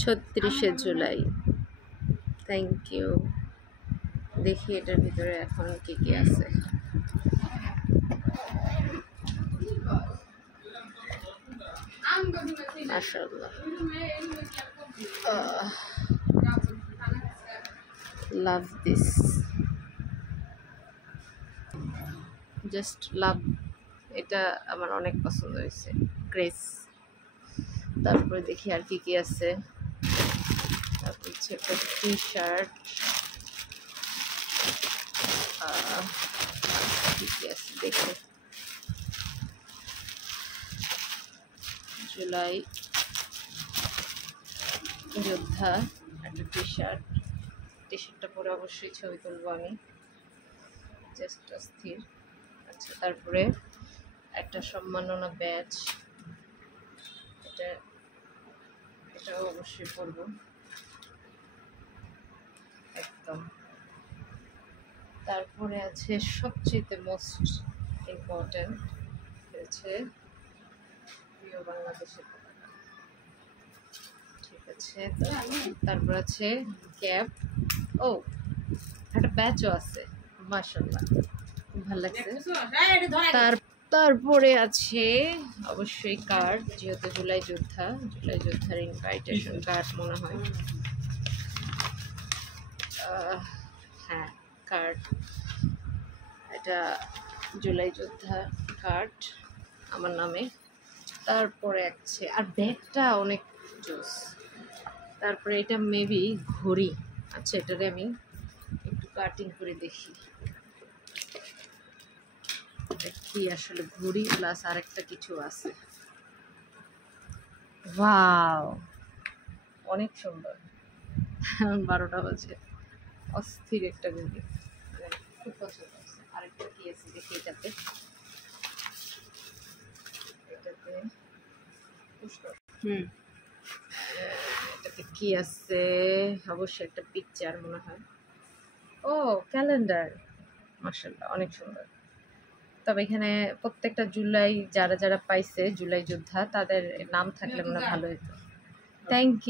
36শে July. Thank you. দেখি এটার ভিতরে এখন কি কি আছে। মাশাআল্লাহ, লাভ দিস, জাস্ট লাভ। এটা আমার অনেক পছন্দ হয়েছে, গ্রেস। তারপরে দেখি আর কি কি আছে। তারপর হচ্ছে একটা টি শার্ট, কি কি আছে দেখে। জুলাই যোদ্ধা একটা টি শার্ট। টি শার্টটা পরে অবশ্যই ছবি তুলবো আমি, জাস্ট অস্থির। আচ্ছা, তারপরে একটা সম্মাননা ব্যাচ, এটাও অবশ্যই পরবো একদম। তারপরে আছে সবচেয়ে মোস্ট ইম্পর্টেন্ট, হচ্ছে প্রিয় বাংলাদেশের পতাকা। ঠিক আছে, তারপর আছে ক্যাপ। ও, একটা ব্যাচও আছে, মাশাআল্লাহ, খুব ভালো লাগছে। তারপরে আছে অবশ্যই কার্ড, যেহেতু জুলাই যোদ্ধার ইনভাইটেশন কার্ড মনে হয়। হ্যাঁ, কার্ড, এটা জুলাই যোদ্ধা কার্ড আমার নামে। তারপরে আছে, আর ব্যাগটা অনেক জোস। তারপরে এটা মেবি ঘড়ি। আচ্ছা, এটারে আমি একটু কাটিং করে দেখি কি আসলে ঘড়ি প্লাস আরেকটা কিছু আছে। ওয়াও, অনেক সুন্দর। 12টা বাজে, অস্থির একটা ঘড়ি, খুব পছন্দ আছে। আরেকটা কি আছে দেখি, এটাতে এটাতে কি আছে, অবশ্যই একটা পিকচার মনে হয়। ও, ক্যালেন্ডার, মাশাআল্লাহ, অনেক সুন্দর। তবে এখানে প্রত্যেকটা জুলাই যারা যারা পাইছে, জুলাই যোদ্ধা, তাদের নাম থাকলে মনে ভালো হতো। Thank you.